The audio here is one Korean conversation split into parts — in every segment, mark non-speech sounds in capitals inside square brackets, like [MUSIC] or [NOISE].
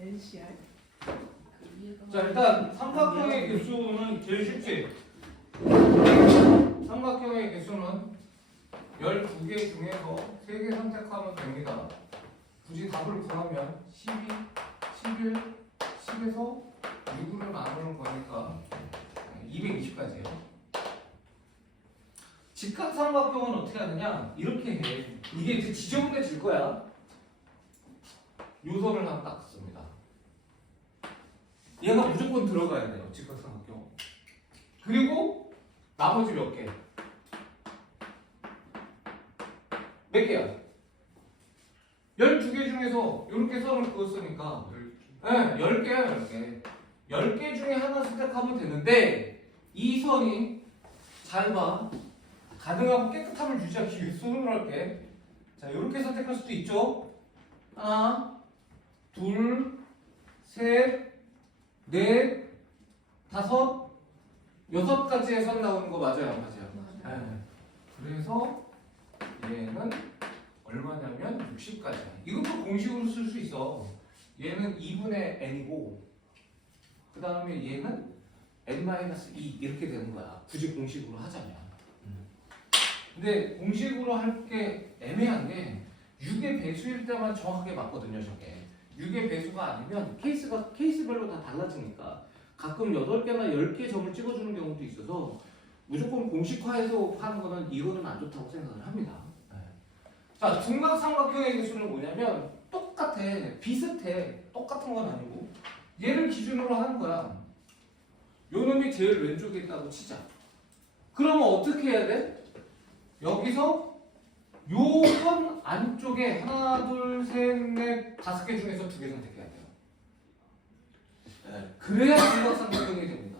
NCR. 자 일단 삼각형의 개수는 제일 쉽지. 삼각형의 개수는 12개 중에서 3개 선택하면 됩니다. 굳이 답을 구하면 12, 11, 10에서 6으로 나누는 거니까 220까지예요. 직각 삼각형은 어떻게 하느냐? 이렇게 해. 이게 이제 지저분해질 거야. 요선을 하나 딱 씁니다. 얘가 무조건 들어가야 돼요. 직각삼각형. 그리고 나머지 몇 개? 몇 개야? 12개 중에서 이렇게 선을 그었으니까 네, 10개야 10개 10개 중에 하나 선택하면 되는데 이 선이 잘 봐. 가능하고 깨끗함을 유지하기 위해 손으로 할게. 자 이렇게 선택할 수도 있죠. 하나 둘, 셋, 넷, 다섯, 여섯 가지의 선 나오는 거 맞아요, 안 맞아요? 맞아요. 네. 그래서 얘는 얼마냐면 60까지야. 이것도 공식으로 쓸 수 있어. 얘는 2분의 n이고, 그 다음에 얘는 n-2 이렇게 되는 거야. 굳이 공식으로 하자면. 근데 공식으로 할 게 애매한 게 6의 배수일 때만 정확하게 맞거든요, 저게. 6의 배수가 아니면 케이스가 케이스별로 다 달라지니까 가끔 8개나 10개 점을 찍어주는 경우도 있어서 무조건 공식화해서 하는 거는 이거는 안 좋다고 생각을 합니다. 네. 자, 중각 삼각형의 개수는 뭐냐면 똑같아, 비슷해, 똑같은 건 아니고 얘를 기준으로 하는 거야. 요 놈이 제일 왼쪽에 있다고 치자. 그러면 어떻게 해야 돼? 여기서 요선 안쪽에 하나, 둘, 셋, 넷, 다섯 개 중에서 두 개 선택해야 돼요. 네, 그래야 중각삼각형이 됩니다.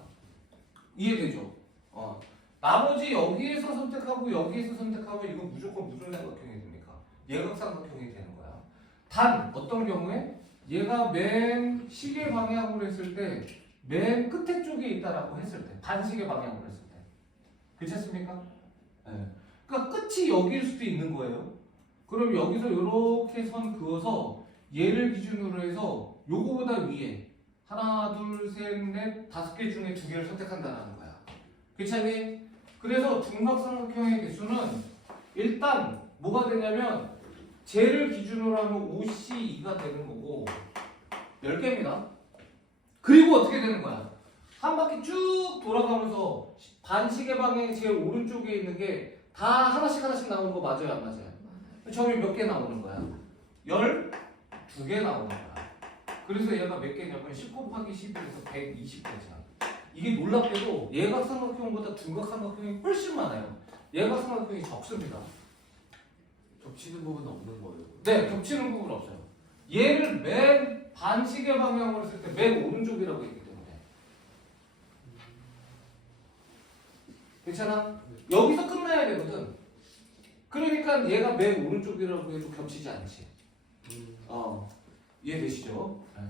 이해되죠? 어. 나머지 여기에서 선택하고 여기에서 선택하면 이건 무조건 무슨 삼각형이 됩니까? 예각삼각형이 되는 거야. 단 어떤 경우에 얘가 맨 시계 방향으로 했을 때 맨 끝에 쪽에 있다라고 했을 때 반시계 방향으로 했을 때 괜찮습니까? 네. 그러니까 끝이 여기일 수도 있는 거예요. 그럼 여기서 이렇게 선 그어서 얘를 기준으로 해서 요거보다 위에 하나, 둘, 셋, 넷, 다섯 개 중에 두 개를 선택한다는 거야. 괜찮니? 그래서 중각삼각형의 개수는 일단 뭐가 되냐면 쟤를 기준으로 하면 5C2가 되는 거고 10개입니다. 그리고 어떻게 되는 거야? 한 바퀴 쭉 돌아가면서 반시계 방향이 제일 오른쪽에 있는 게 다 하나씩 하나씩 나오는 거 맞아요, 안 맞아요? 점이 몇 개 나오는 거야? 12개 나오는 거야. 그래서 얘가 몇 개냐면 10 곱하기 11에서 120개잖아. 이게 놀랍게도 예각삼각형보다 둔각삼각형이 훨씬 많아요. 예각삼각형이 적습니다. 겹치는 부분은 없는 거예요. 네, 겹치는 부분 없어요. 얘를 맨 반시계 방향으로 쓸 때 맨 오른쪽이라고 했기 때문에. 괜찮아? 여기서 끝나야 되거든. 그러니까 얘가 맨 오른쪽이라고 해도 겹치지 않지. 어, 이해되시죠? 네.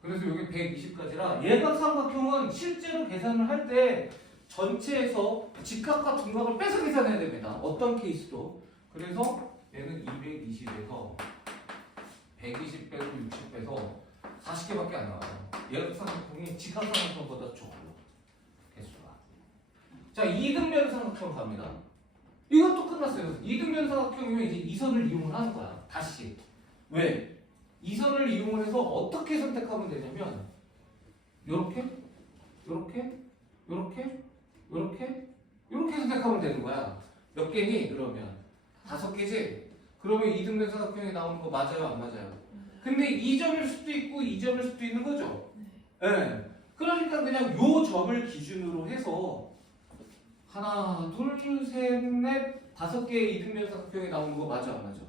그래서 여기 120까지라 예각 삼각형은 실제로 계산을 할 때 전체에서 직각과 둔각을 빼서 계산해야 됩니다. 어떤 케이스도. 그래서 얘는 220에서 120 빼고 60 빼서 40개밖에 안 나와요. 예각 삼각형이 직각 삼각형보다 적어요. 개수가. 자, 이등변 삼각형 갑니다. 끝났어요. 이등변 삼각형이면 이제 이선을 이용을 하는 거야. 다시. 왜? 이선을 이용을 해서 어떻게 선택하면 되냐면 요렇게 요렇게 요렇게 요렇게 요렇게 선택하면 되는 거야. 몇 개니? 그러면 다섯 개지? 그러면 이등변 삼각형이 나오는 거 맞아요? 안 맞아요? 근데 이 점일 수도 있고 이 점일 수도 있는 거죠? 네. 그러니까 그냥 요 점을 기준으로 해서 하나, 둘, 셋, 넷, 다섯 개의 이등변 삼각형이 나오는 거 맞아? 안 맞아?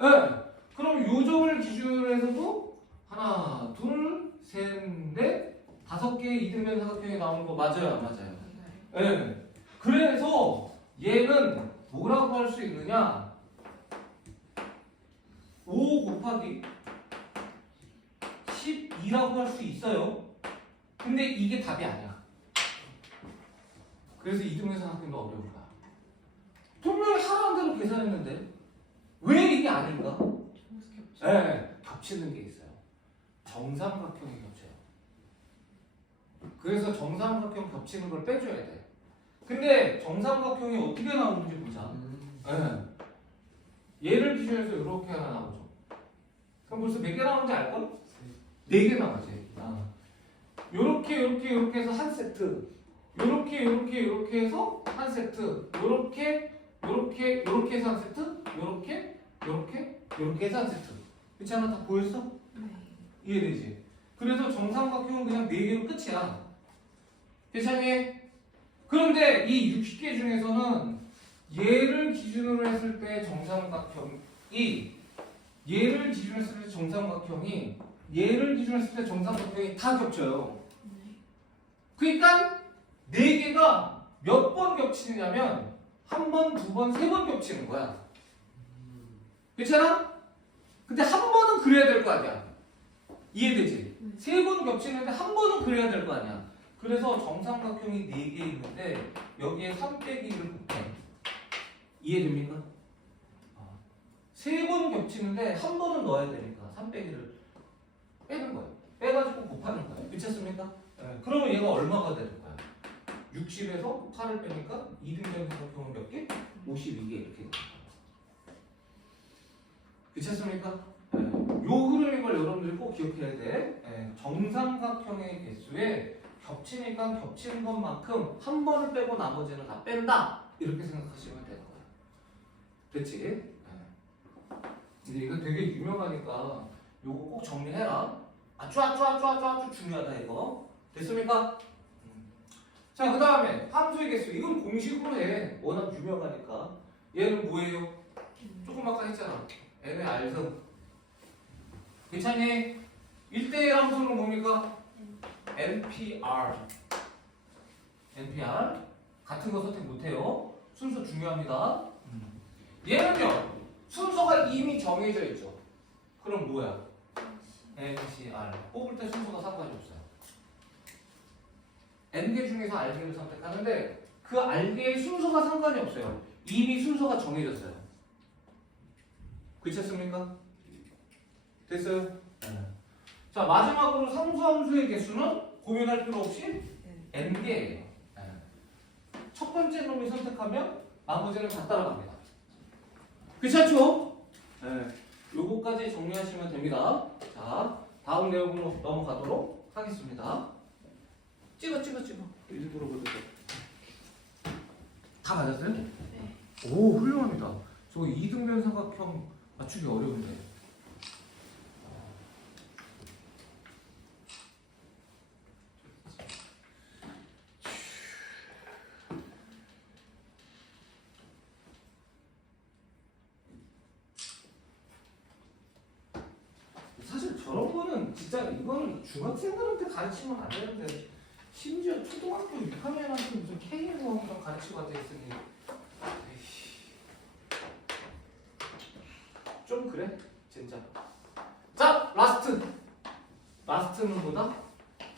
네. 그럼 요 점을 기준으로 해서도 하나, 둘, 셋, 넷, 다섯 개의 이등변 삼각형이 나오는 거 맞아요? 안 맞아요? 네. 그래서 얘는 뭐라고 할 수 있느냐? 5 곱하기 12라고 할 수 있어요. 근데 이게 답이 아니야. 그래서 이등변 삼각형도 어려운 거야. 분명히 하라는 대로 계산했는데 왜 이게 아닌가? 네, 겹치는 게 있어요. 정삼각형이 겹쳐요. 그래서 정삼각형 겹치는 걸 빼줘야 돼. 근데 정삼각형이 어떻게 나오는지 보자. 음. 예. 얘를 기준해서 이렇게 하나 나오죠. 그럼 벌써 몇 개 나오는지 알걸? 네개 나오지. 아. 요렇게 요렇게 요렇게 해서 한 세트. 요렇게 요렇게 요렇게 해서 한 세트. 요렇게 요렇게 요렇게 해서 한 세트. 요렇게 요렇게 요렇게 해서 한 세트. 그렇지 않아? 다 보였어? 네. 이해되지? 그래서 정삼각형은 그냥 네 개로 끝이야. 괜찮니? 그런데 이 60개 중에서는 얘를 기준으로 했을 때 정삼각형이 얘를 기준으로 했을 때 정삼각형이 얘를 기준으로 했을 때 정삼각형이 다 겹쳐요. 네. 그러니까 네 개가 몇 번 겹치느냐면 한 번, 두 번, 세 번 겹치는 거야. 괜찮아? 근데 한 번은 그래야 될 거 아니야. 이해되지? 네. 세번 겹치는데 한 번은 그래야 될 거 아니야. 그래서 정삼각형이 네개 있는데 여기에 3 빼기 1을 곱해. 이해됩니까? 세번 겹치는데 한 번은 넣어야 되니까 3 빼기를 빼는 거예요. 빼가지고 곱하는 거예요. 미쳤습니까? 네. 그러면 얘가 얼마가 되는 거야? 60에서 8을 빼니까 2등변 삼각형은 몇 개? 52개 이렇게 거예요. 미쳤습니까? 네. 요 흐름인 걸 여러분들이 꼭 기억해야 돼. 네. 정삼각형의 개수에 겹치니까 겹치는 것만큼 한 번을 빼고 나머지는 다 뺀다. 이렇게 생각하시면 되는 거예요. 됐지? 네. 근데 이거 되게 유명하니까 요거 꼭 정리해라. 아쭈 아쭈 아쭈 아쭈 아쭈 중요하다 이거. 됐습니까? 음. 자, 그 다음에 함수의 개수. 이건 공식으로 해. 워낙 유명하니까. 얘는 뭐예요? 조금 아까 했잖아. n의 r승. 괜찮니? 1대1 함수는 뭡니까? NPR. NPR. 같은 거 선택 못해요. 순서 중요합니다. 얘는요, 순서가 이미 정해져 있죠. 그럼 뭐야? NCR. 뽑을 때 순서가 상관이 없어요. N개 중에서 R개를 선택하는데 그 R개의 순서가 상관이 없어요. 이미 순서가 정해졌어요. 그렇습니까? 됐어요? 네. 자 마지막으로 상수함수의 개수는 고민할 필요 없이 n개예요. 네. 첫 번째 놈이 선택하면 나머지는 다 따라갑니다. 괜찮죠? 네. 요거까지 정리하시면 됩니다. 자 다음 내용으로 넘어가도록 하겠습니다. 찍어 찍어 찍어. 일부러 그래도 다 맞았어요? 네. 오 훌륭합니다. 저 이등변 삼각형 맞추기 어려운데. 사실 저런 거는 진짜 이거는 중학생들한테 가르치면 안 되는데 심지어 초등학교 6학년한테 무슨 K의 모험을 가르치고 앉아있으니 에이씨. 좀 그래? 진짜. 자 라스트. 라스트는 뭐다?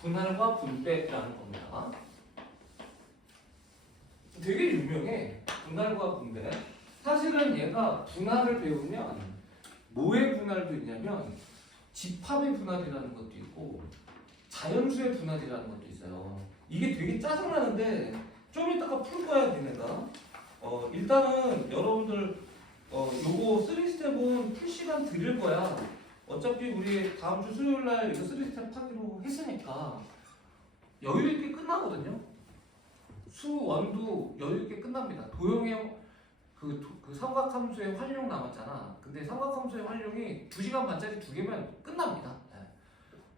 분할과 분배라는 겁니다. 되게 유명해. 분할과 분배 사실은 얘가 분할을 배우면 뭐의 분할도 있냐면 집합의 분할이라는 것도 있고 자연수의 분할이라는 것도 있어요. 이게 되게 짜증나는데 좀 이따가 풀 거야 니네가 어 일단은 여러분들 어, 요거 3스텝은 풀 시간 드릴 거야. 어차피 우리 다음 주 수요일 날 이거 3스텝 하기로 했으니까 여유 있게 끝나거든요. 수원도 여유 있게 끝납니다. 도형의 그, 도- 그 삼각함수의 활용 남았잖아. 근데 삼각함수의 활용이 2시간 반짜리 두 개면 끝납니다. 네.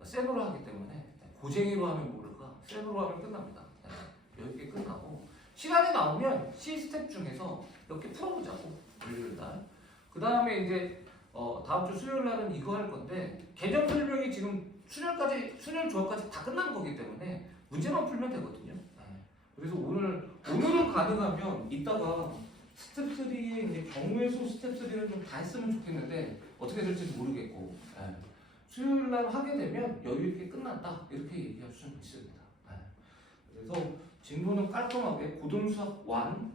센으로 하기 때문에 고쟁이로 하면 모를까 센으로 하면 끝납니다. 있게 끝나고 시간이 나오면 C 스텝 중에서 몇개 풀어보자고. 월요일 날. 그 다음에 이제 어, 다음 주 수요일 날은 이거 할 건데 개념 설명이 지금 수련까지 수련 조합까지 다 끝난 거기 때문에 문제만 풀면 되거든요. 네. 그래서 오늘 오늘은 가능하면 이따가 스텝 3의 이제 경우의 수 스텝 3를 좀다 했으면 좋겠는데 어떻게 될지 모르겠고 네. 수요일 날 하게 되면 여유 있게 끝난다 이렇게 얘기할 수는 있습니다. 네. 그래서 진도는 깔끔하게 고등수학 1,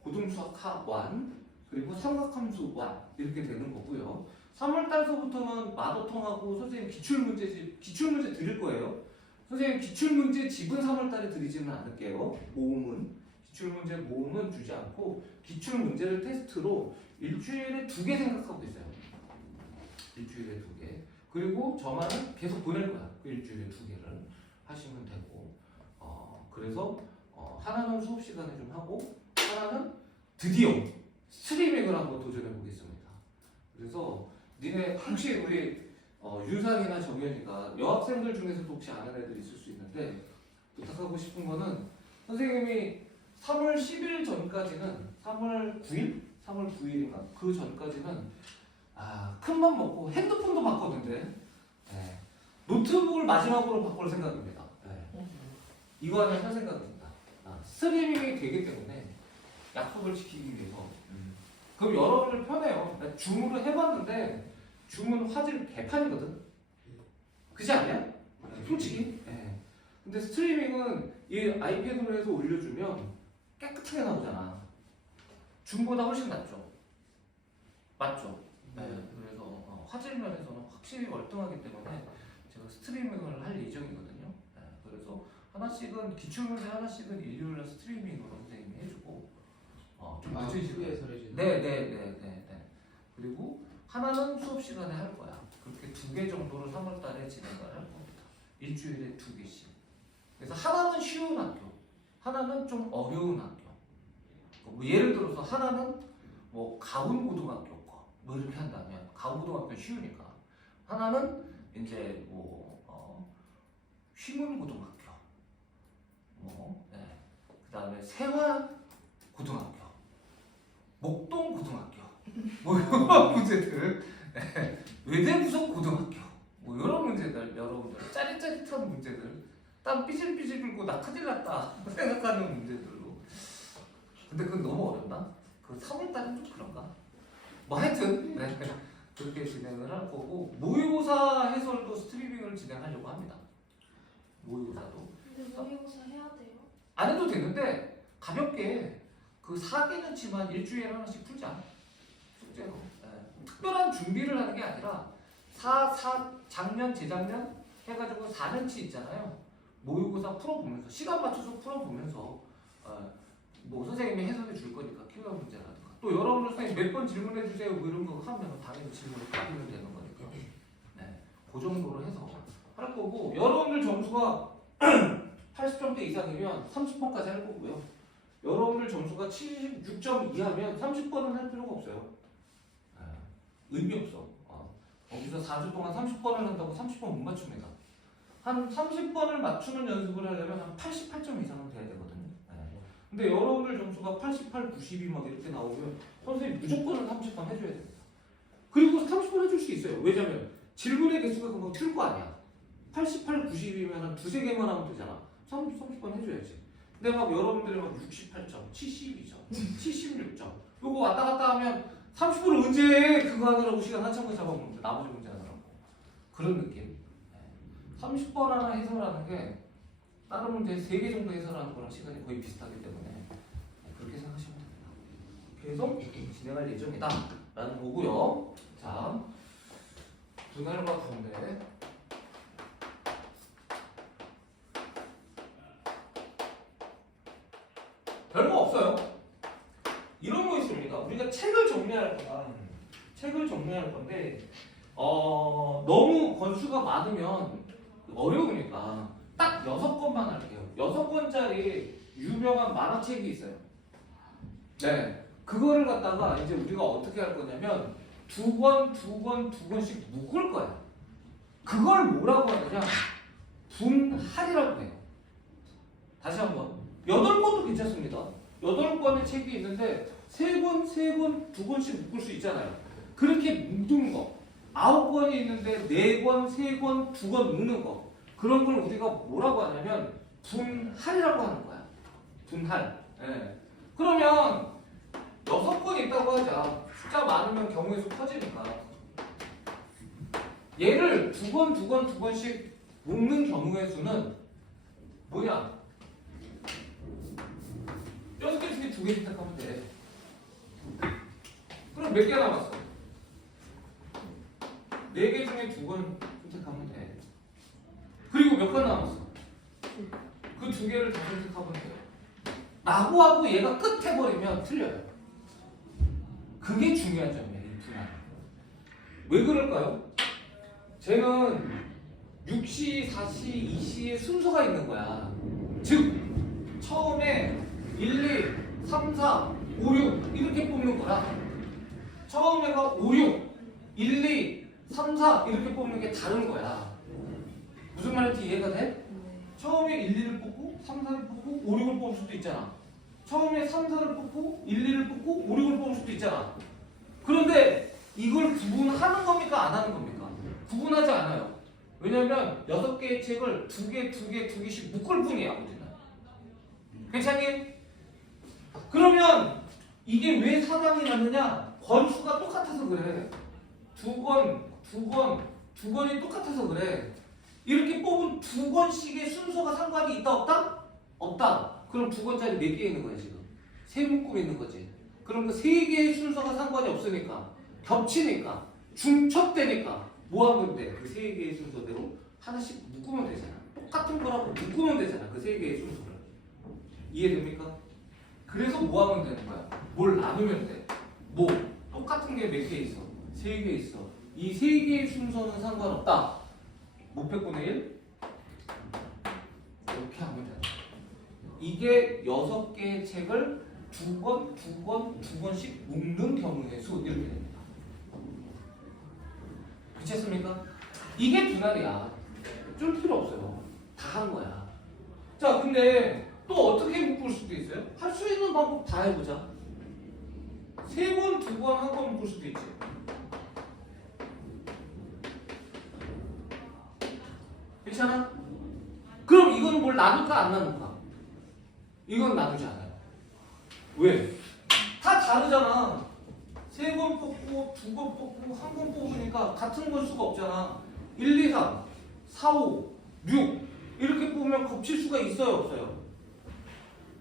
고등수학 하 1, 그리고 삼각함수 1 이렇게 되는 거고요. 3월 달서부터는 마더통하고 선생님 기출 문제집 기출 문제 드릴 거예요. 선생님 기출 문제 집은 3월 달에 드리지는 않을게요. 모음은 기출 문제 모음은 주지 않고 기출 문제를 테스트로 일주일에 두 개 생각하고 있어요. 일주일에 두 개. 그리고 저만은 계속 보낼 거야. 그 일주일에 두 개를 하시면 되고. 어, 그래서 어, 하나는 수업 시간에 좀 하고 하나는 드디어 스트리밍을 한번 도전해 보겠습니다. 그래서 니네 혹시 우리 어, 윤상이나 정현이가 여학생들 중에서도 혹시 아는 애들 있을 수 있는데 부탁하고 싶은 거는 선생님이 3월 10일 전까지는 3월 9일? 3월 9일인가 그 전까지는 아 큰맘 먹고 핸드폰도 바꿨는데 네. 노트북을 마지막으로 바꿀 생각입니다. 네. 이거 하나 할 생각입니다. 아, 스트리밍이 되기 때문에 약속을 지키기 위해서 그럼 여러분들 편해요. 나 줌으로 해봤는데 줌은 화질 개판이거든. 그지 않냐? 솔직히. 예. 근데 스트리밍은 이 아이패드로 해서 올려주면 깨끗하게 나오잖아. 줌보다 훨씬 낫죠. 맞죠? 네. 그래서 어, 화질 면에서는 확실히 월등하기 때문에 제가 스트리밍을 할 예정이거든요. 하나씩은 기출문제 하나씩은 일요일날 스트리밍으로 선생님이 해주고 어, 좀. 크게 해설해주는. 네네네네 네. 그리고 하나는 수업 시간에 할 거야. 그렇게 두 개 정도를 3월 달에 진행을 할 겁니다. 일주일에 두 개씩. 그래서 하나는 쉬운 학교, 하나는 좀 어려운 학교. 뭐 예를 들어서 하나는 뭐 가훈 고등학교 거, 뭐 이렇게 한다면 가훈 고등학교 는 쉬우니까. 하나는 이제 뭐 어, 휘문 고등학교, 뭐 네. 그 다음에 세화 고등학교. 목동 고등학교 뭐 [LAUGHS] 이런 문제들 네. 외대 부속 고등학교 뭐 이런 문제들 여러분들 짜릿짜릿한 문제들 땀 삐질삐질 긁고 나 큰일 났다 [LAUGHS] 생각하는 문제들로 근데 그건 너무 어렵나? 그 3월달은 좀 그런가? 뭐 하여튼 네. [LAUGHS] 그렇게 진행을 할 거고 모의고사 해설도 스트리밍을 진행하려고 합니다 모의고사도 근데 모의고사 해야 돼요? 안 해도 되는데 가볍게 그 4개년치만 일주일에 하나씩 풀자 숙제로. 예. 특별한 준비를 하는 게 아니라 4, 4 작년 재작년 해가지고 4년치 있잖아요. 모의고사 풀어보면서 시간 맞춰서 풀어보면서 어, 뭐 선생님이 해설해 줄 거니까 키워드 문제라든가. 또 여러분들 선생님 몇 번 질문해 주세요. 뭐 이런 거 하면 당연히 질문을 받으면 되는 거니까. 네, 그 정도로 해서. 할 거고 여러분들 점수가 [CLEARS THROAT] 80점대 이상이면 30번까지 할 거고요. 여러분들 점수가 76점 이하면 30번은 할 필요가 없어요. 아, 의미 없어. 어. 거기서 4주 동안 30번을 한다고 30번 못 맞춥니다. 한 30번을 맞추는 연습을 하려면 한 88점 이상은 돼야 되거든요. 네. 근데 여러분들 점수가 88, 92 막 이렇게 나오면 선생님 무조건 30번 해줘야 됩니다. 그리고 30번 해줄 수 있어요. 왜냐면 질문의 개수가 금방 틀거 아니야. 88, 90이면 한 두세 개만 하면 되잖아. 30, 30번 해줘야지. 근데 막 여러분들이 막 68점, 72점, 76점 요거 왔다 갔다 하면 30분을 언제 해? 그거 하느라고 시간 한참 잡아먹는데 나머지 문제 하느라고 그런 느낌. 네. 30번 하나 해설하는 게 다른 문제 3개 정도 해설하는 거랑 시간이 거의 비슷하기 때문에 네, 그렇게 생각하시면 됩니다. 계속 진행할 예정이다 라는 거고요. 자, 분할과 분배 별거 없어요. 이런 거 있습니다. 우리가 책을 정리할 거다. 책을 정리할 건데 어, 너무 권수가 많으면 어려우니까 딱 여섯 권만 할게요. 여섯 권짜리 유명한 만화책이 있어요. 네, 그거를 갖다가 이제 우리가 어떻게 할 거냐면 두 권, 두 권, 두 권씩 묶을 거야. 그걸 뭐라고 하느냐? 분할이라고 해요. 다시 한번. 여덟 권도 괜찮습니다. 여덟 권의 책이 있는데 세 권, 세 권, 두 권씩 묶을 수 있잖아요. 그렇게 묶는 거. 아홉 권이 있는데 네 권, 세 권, 두 권 묶는 거. 그런 걸 우리가 뭐라고 하냐면 분할이라고 하는 거야. 분할. 예. 그러면 여섯 권 있다고 하자. 숫자 많으면 경우의 수 커지니까. 얘를 두 권, 두 권, 두 권씩 묶는 경우의 수는 뭐냐? 여섯 개 중에 두 개 선택하면 돼. 그럼 몇 개 남았어? 네 개 중에 두 건 선택하면 돼. 그리고 몇 건 남았어? 그 두 개를 다 선택하면 돼요. 라고 하고 얘가 끝 해버리면 틀려요. 그게 중요한 점이에요, 이 분할. 왜 그럴까요? 쟤는 6시, 4시, 2시의 순서가 있는 거야. 즉, 처음에 1, 2, 3, 4, 5, 6 이렇게 뽑는 거라. 처음에가 5, 6, 1, 2, 3, 4 이렇게 뽑는 게 다른 거야. 무슨 말인지 이해가 돼? 처음에 1, 2를 뽑고 3, 4를 뽑고 5, 6을 뽑을 수도 있잖아. 처음에 3, 4를 뽑고 1, 2를 뽑고 5, 6을 뽑을 수도 있잖아. 그런데 이걸 구분하는 겁니까? 안 하는 겁니까? 구분하지 않아요. 왜냐면 여섯 개의 책을 두 개, 두 개, 두 개씩 묶을 뿐이야, 우리는. 괜찮니? 그러면 이게 왜 사당이 맞느냐? 권수가 똑같아서 그래. 두 권, 두 권, 두 권이 똑같아서 그래. 이렇게 뽑은 두 권씩의 순서가 상관이 있다 없다? 없다. 그럼 두 권짜리 몇 개 있는 거야 지금? 세 묶음 있는 거지. 그럼 그 세 개의 순서가 상관이 없으니까 겹치니까 중첩되니까 뭐 하면 돼? 그 세 개의 순서대로 하나씩 묶으면 되잖아. 똑같은 거라고 묶으면 되잖아. 그 세 개의 순서를. 이해됩니까? 그래서 뭐 하면 되는 거야? 뭘 나누면 돼. 뭐 똑같은 게 몇 개 있어? 세 개 있어. 이 세 개의 순서는 상관없다. 목표분의 1 이렇게 하면 돼. 이게 여섯 개의 책을 두 번, 두 번, 두 번씩 묶는 경우의 수 이렇게 됩니다. 그렇습니까? 이게 분할이야. 줄 필요 없어요. 다 한 거야. 자, 근데 또 어떻게 묶을 수도 있어요? 할 수 있는 방법 다 해보자. 세 번, 두 번, 한 번 묶을 수도 있지. 괜찮아? 그럼 이건 뭘 나눌까 안 나눌까? 이건 나누지 않아요. 왜? 다 다르잖아. 세 번 뽑고 두 번 뽑고 한 번 뽑으니까 같은 건 수가 없잖아. 1, 2, 3, 4, 5, 6 이렇게 뽑으면 겹칠 수가 있어요 없어요?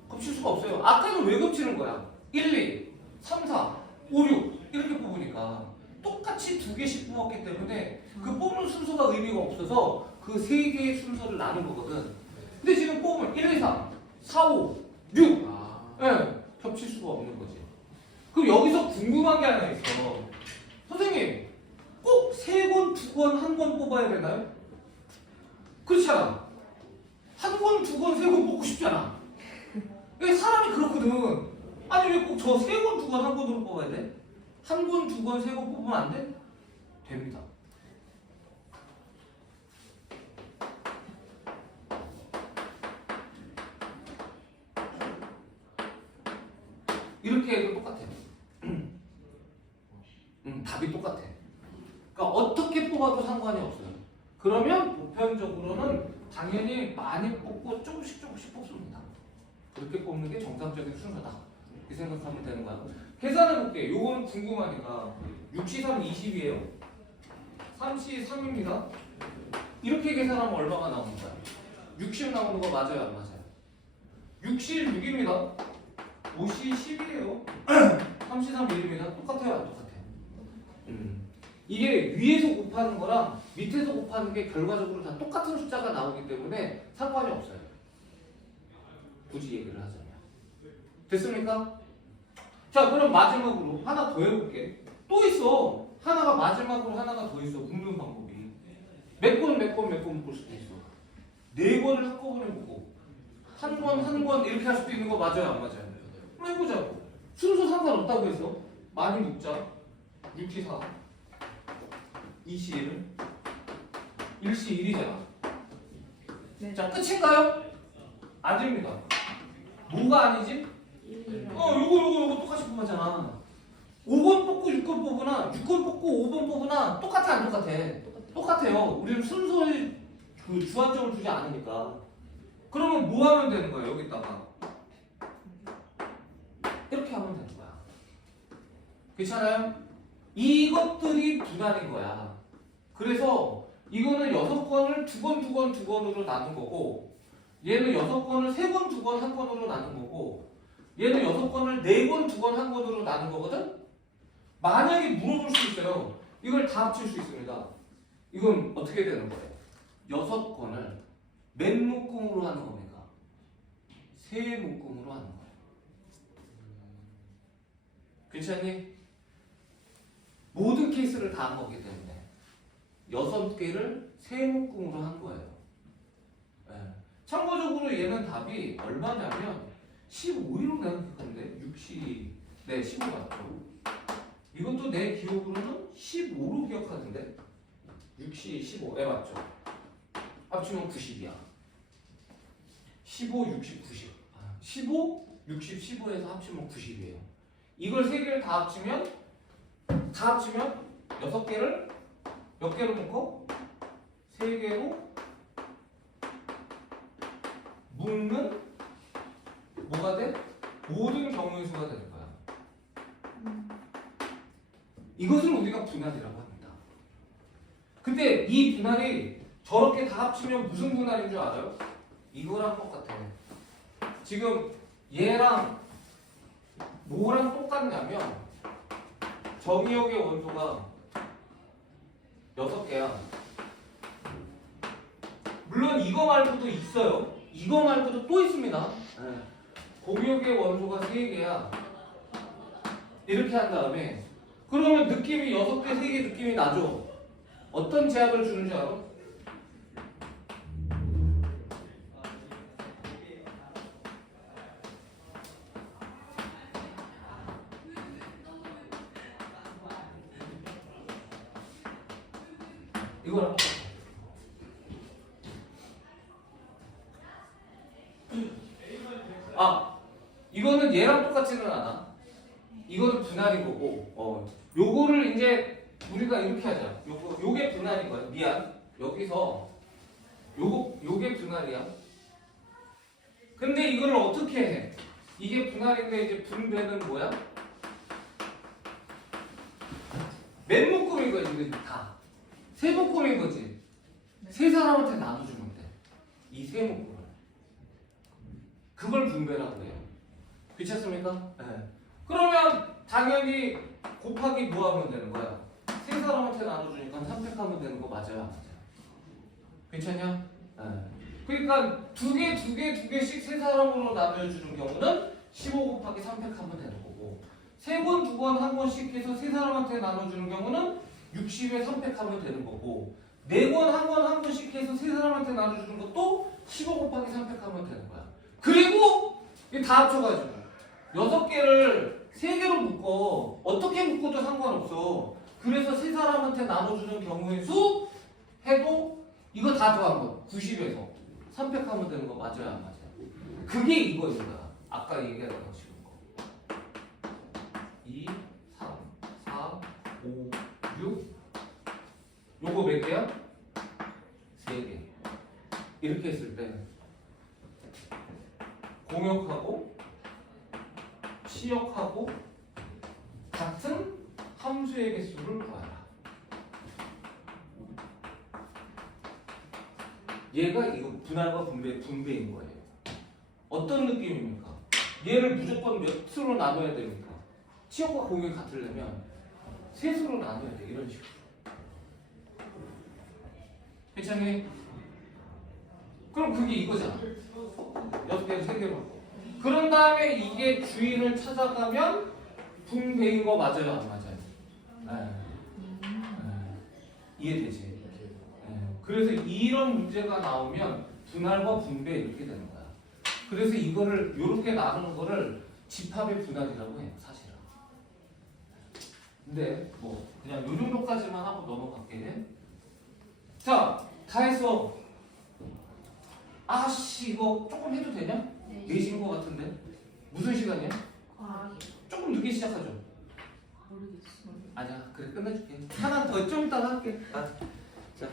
겹칠 수가 없어요. 아까는 왜 겹치는 거야? 1, 2, 3, 4, 5, 6 이렇게 뽑으니까 똑같이 두 개씩 뽑았기 때문에 그 뽑는 순서가 의미가 없어서 그 세 개의 순서를 나눈 거거든. 근데 지금 뽑으면 1, 2, 3, 4, 5, 6 아, 예, 겹칠 수가 없는 거지. 그럼 여기서 궁금한 게 하나 있어. 선생님, 꼭 세 권, 두 권, 한 권 뽑아야 되나요? 그렇잖아. 한 권, 두 권, 세 권 뽑고 싶잖아. 왜 사람이 그렇거든. 아니 왜 꼭 저 세 권, 두 권, 한 권으로 뽑아야 돼? 한 권, 두 권, 세 권 뽑으면 안 돼? 됩니다. 이렇게 해도 똑같아요. [CLEARS THROAT] 음, 답이 똑같아. 그러니까 어떻게 뽑아도 상관이 없어요. 그러면 보편적으로는 당연히 많이 뽑고 조금씩 조금씩 뽑습니다. 그렇게 뽑는 게 정상적인 순서다. 이렇게 생각하면 되는 거야. 계산해 볼게. 요거는 궁금하니까 6시 3 20이에요. 3시 3입니다. 이렇게 계산하면 얼마가 거야? 60 나오는 거 맞아요, 안 맞아요? 60 6입니다. 5시 10이에요. 3시 3 1입니다. 똑같아요, 안 똑같아요? 음. 이게 위에서 곱하는 거랑 밑에서 곱하는 게 결과적으로 다 똑같은 숫자가 나오기 때문에 상관이 없어요. 굳이 얘기를 하자면. 됐습니까? 자, 그럼 마지막으로 하나 더 해볼게. 또 있어. 하나가 마지막으로 하나가 더 있어. 묶는 방법이. 몇 권, 몇 권, 몇 권 묶을 수도 있어. 네 권을 한꺼번에 묶고 한 권, 한 권 이렇게 할 수도 있는 거 맞아요, 안 맞아요? 한번 해보자고. 순서 상관없다고 해서 많이 묶자. 6시 4, 2시 1은 1시 1이잖아. 네. 자, 끝인가요? 아닙니다. 뭐가 아니지? 어, 요거 요거 요거 똑같이 뽑았잖아. 5번 뽑고 6번 뽑으나 6번 뽑고 5번 뽑으나 똑같아 안 똑같아? 똑같아요. 우리는 순서에 그 주안점을 두지 않으니까. 그러면 뭐 하면 되는 거야 여기다가 이렇게 하면 되는 거야. 괜찮아요? 이것들이 분할인 거야. 그래서 이거는 여섯 권을 두 권, 두 권, 두 권으로 나눈 거고 얘는 여섯 권을 세 권, 두 권, 한 권으로 나눈 거고 얘는 여섯 권을 네 권, 두 권, 한 권으로 나눈 거거든? 만약에 물어볼 수 있어요. 이걸 다 합칠 수 있습니다. 이건 어떻게 되는 거예요? 여섯 권을 몇 묶음으로 하는 겁니까? 세 묶음으로 하는 거예요. 괜찮니? 모든 케이스를 다 한 거기 때문에 여섯 개를 세 묶음으로 한 거예요. 예. 참고적으로 얘는 답이 얼마냐면 15로 내는 건데 60, 네 15 맞죠? 이것도 내 기억으로는 15로 기억하는데 60, 15, 네 맞죠? 합치면 90이야. 15, 60, 90. 아, 15, 60, 15에서 합치면 90이에요. 이걸 세 개를 다 합치면 다 합치면 여섯 개를 몇 개로 묶어? 세 개로 묶는 뭐가 돼? 모든 경우의 수가 되는 거야. 이것을 우리가 분할이라고 합니다. 근데 이 분할이 저렇게 다 합치면 무슨 분할인 줄 알아요? 이거랑 똑같아. 지금 얘랑 뭐랑 똑같냐면 정의역의 원소가 여섯 개야. 물론 이거 말고도 있어요. 이거 말고도 또 있습니다. 네. 공역의 원소가 세 개야. 이렇게 한 다음에 그러면 느낌이 여섯 개, 세개 느낌이 나죠. 어떤 제약을 주는지 알아? 세 사람한테 나눠주면 돼. 이세 묶음을. 그걸 분배라고 해요. 괜찮습니까? 네. 그러면 당연히 곱하기 뭐 하면 되는 거야? 세 사람한테 나눠주니까 3팩하면 되는 거 맞아요? 안 맞아요? 괜찮냐? 네. 그러니까 두 개, 두 개, 두 개씩 세 사람으로 나눠주는 경우는 15 곱하기 3팩 하면 되는 거고 세 번, 두 번, 한 번씩 해서 세 사람한테 나눠주는 경우는 60에 3팩 하면 되는 거고 네 번, 한 번, 한 번씩 해서 세 사람한테 나눠주는 것도 15 곱하기 3팩 하면 되는 거야. 그리고 다 합쳐가지고 여섯 개를 세 개로 묶어 어떻게 묶어도 상관없어. 그래서 세 사람한테 나눠주는 경우의 수 해도 이거 다 더한 거 90에서 3팩 하면 되는 거 맞아요 안 맞아요? 그게 이거입니다. 아까 거. 2, 요거 몇 개야? 세 개. 이렇게 했을 때 공역하고 치역하고 같은 함수의 개수를 구하라. 얘가 이거 분할과 분배 분배인 거예요. 어떤 느낌입니까? 얘를 무조건 몇 수로 나눠야 됩니까? 치역과 공역이 같으려면 세 수로 나눠야 돼 이런 식으로. 괜찮니? 그럼 그게 이거잖아. 여섯 개, 세 개로. 그런 다음에 이게 주인을 찾아가면 분배인 거 맞아요, 안 맞아요? 네. 네. 이해되지? 네. 그래서 이런 문제가 나오면 분할과 분배 이렇게 되는 거야. 그래서 이거를 이렇게 나누는 거를 집합의 분할이라고 해요, 사실은. 근데 뭐 그냥 요 정도까지만 하고 넘어갈게. 자, 다 했어. 아씨 이거 조금 해도 되냐? 네. 4시인 것 같은데 무슨 시간이야? 과학이 조금 늦게 시작하죠? 모르겠어. 아니야 그래 끝내줄게 하나 더 좀 이따가 할게 아, 자